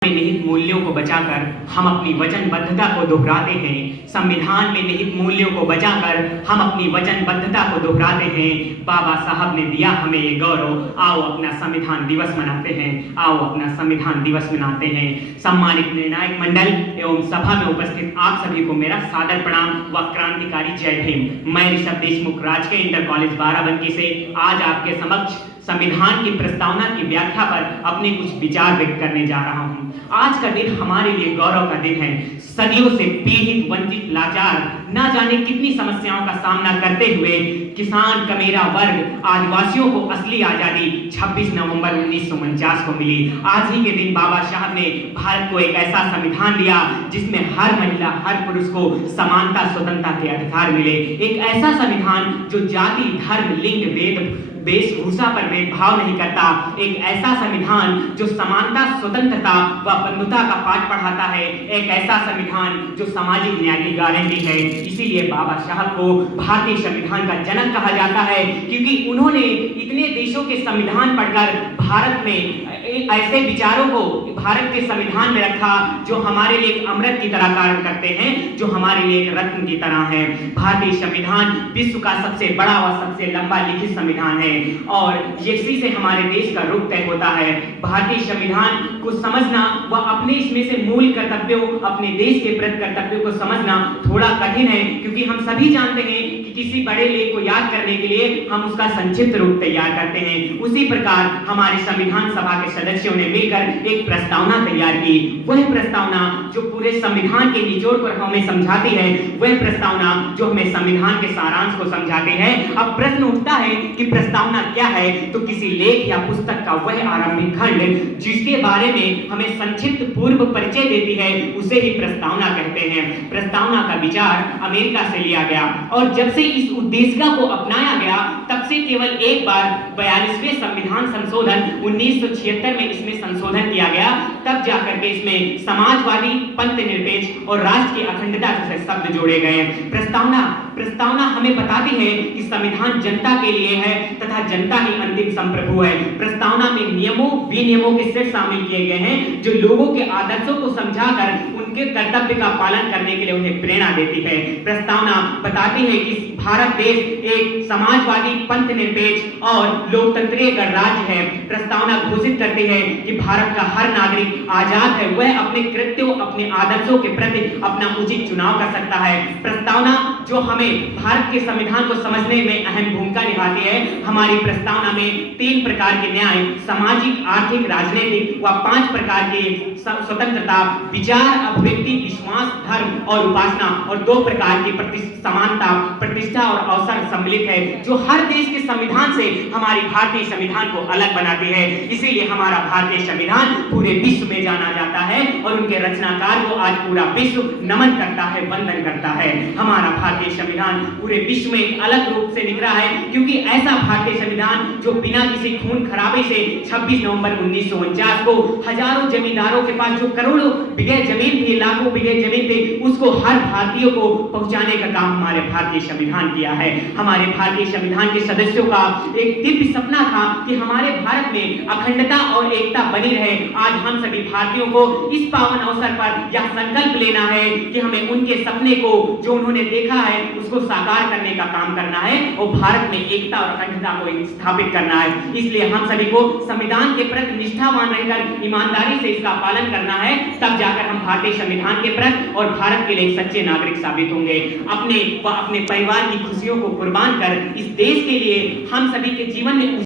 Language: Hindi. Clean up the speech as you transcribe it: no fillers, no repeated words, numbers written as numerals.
में निहित मूल्यों को बचाकर हम अपनी वचनबद्धता को दोहराते हैं। संविधान में निहित मूल्यों को बचाकर हम अपनी वचनबद्धता को दोहराते हैं। बाबा साहब ने दिया हमें ये गौरव, आओ अपना संविधान दिवस मनाते हैं, आओ अपना संविधान दिवस मनाते हैं। सम्मानित निर्णायक मंडल एवं सभा में उपस्थित आप सभी को मेरा सादर प्रणाम व क्रांतिकारी जय भीम। मैं ऋषभ देशमुख राजकीय इंटर कॉलेज बाराबंकी से आज आपके समक्ष संविधान की प्रस्तावना की व्याख्या पर अपने कुछ विचार व्यक्त करने जा रहा हूं। आज का दिन हमारे लिए गौरव का दिन है। सदियों से पीड़ित, वंचित, लाचार, न जाने कितनी समस्याओं का सामना करते हुए किसान, कमेरा वर्ग, आदिवासियों को असली आजादी 26 नवंबर 1949 को मिली। आज ही के दिन बाबा साहब ने भारत को एक ऐसा संविधान दिया जिसमें हर महिला, हर पुरुष को समानता, स्वतंत्रता के अधिकार मिले। एक ऐसा संविधान जो जाति, धर्म, लिंग, वेद, वेशभूषा पर भेदभाव नहीं करता। एक ऐसा संविधान जो समानता, स्वतंत्रता व बंधुता का पाठ पढ़ाता है। एक ऐसा संविधान जो सामाजिक न्याय की गारंटी है। इसीलिए बाबा साहब को भारतीय संविधान का जनक कहा जाता है, क्योंकि उन्होंने इतने देशों के संविधान पढ़कर भारत में ऐसे विचारों को भारत के संविधान में रखा जो हमारे लिए अमृत की तरह कार्य करते हैं, जो हमारे लिए एक रत्न की तरह है। भारतीय संविधान विश्व का सबसे बड़ा व सबसे लंबा लिखित संविधान है और इसी से हमारे देश का रुख तय होता है। भारतीय संविधान को समझना व अपने इसमें से मूल कर्तव्यों, अपने देश के प्रति कर्तव्यों को समझना थोड़ा कठिन है, क्योंकि हम सभी जानते हैं कि किसी बड़े लेख को याद करने के लिए हम उसका संक्षिप्त रूप तैयार करते हैं। उसी प्रकार हमारे संविधान सभा के सदस्यों ने मिलकर एक प्रस्तावना तैयार की। वह प्रस्तावना जो पूरे संविधान के निचोड़ को हमें समझाती है, वह प्रस्तावना जो हमें संविधान के सारांश को समझाती है। अब प्रश्न उठता है कि प्रस्तावना क्या है? तो किसी लेख या पुस्तक का वह आरंभिक खंड जिसके बारे में हमें संक्षिप्त पूर्व परिचय देती है, उसे ही प्रस्तावना कहते हैं। प्रस्तावना का विचार अमेरिका से लिया गया और जब से इस उद्देश्य को अपनाया गया तब से केवल एक बार 42वें संविधान संशोधन 1976 में इसमें संशोधन किया गया। तब जाकर के इसमें समाजवादी, पंथ निरपेक्ष और राष्ट्र की अखंडता जैसे शब्द जोड़े गए। प्रस्तावना हमें बताती है कि संविधान जनता के लिए है तथा जनता ही अंतिम संप्रभु है। प्रस्तावना में नियमों, विनियमों के सेट शामिल किए गए हैं जो लोगों के आदर्शों को समझाकर उनके कर्तव्य का पालन करने के लिए उन्हें प्रेरणा देती है। प्रस्तावना बताती है कि भारत देश एक समाजवादी, पंथ निरपेक्ष और लोकतंत्रीय गणराज्य है। प्रस्तावना घोषित करती है कि भारत का हर नागरिक आजाद है, वह अपने कृत्यों, अपने आदर्शों के प्रति अपना उचित चुनाव कर सकता है। प्रस्तावना जो हमें भारत के संविधान को समझने में अहम भूमिका निभाती है। हमारी प्रस्तावना में 3 प्रकार के न्याय, सामाजिक, आर्थिक, राजनीतिक व 5 प्रकार की स्वतंत्रता, विचार, अभिव्यक्ति, विश्वास, धर्म और उपासना और 2 प्रकार की समानता, प्रतिष्ठा और अवसर सम्मिलित है, जो हर देश के संविधान से हमारी भारतीय संविधान को अलग बनाती है। इसीलिए हमारा भारतीय संविधान पूरे विश्व में जाना जाता है और उनके रचनाकार को आज पूरा विश्व नमन करता है, वंदन करता है। हमारा भारतीय संविधान पूरे विश्व में एक अलग रूप से निखरा है, क्योंकि ऐसा भारतीय संविधान जो बिना किसी खून खराबे से 26 नवंबर 1949 को हजारों जमींदारों के पास जो करोड़ों बीघे जमीन थी, लाखों बीघे जमीन थी, उसको हर भारतीय को पहुंचाने का काम हमारे भारतीय संविधान किया है। हमारे भारतीय संविधान के सदस्यों का एक दिव्य सपना था कि हमारे भारत में अखंडता और एकता बनी रहे। आज हम सभी भारतीयों को इस पावन अवसर पर यह संकल्प लेना है कि हमें उनके सपने को जो उन्होंने देखा है उसको साकार करने का काम करना है और भारत में एकता और अखंडता को स्थापित करना है। इसलिए हम सभी को संविधान के प्रति निष्ठावान रहकर ईमानदारी से इसका पालन करना है, तब जाकर हम भारतीय संविधान के प्रति और भारत के लिए सच्चे नागरिक साबित होंगे। अपने व अपने परिवार की खुशियों को कुर्बान कर इस देश के लिए हम सभी के जीवन में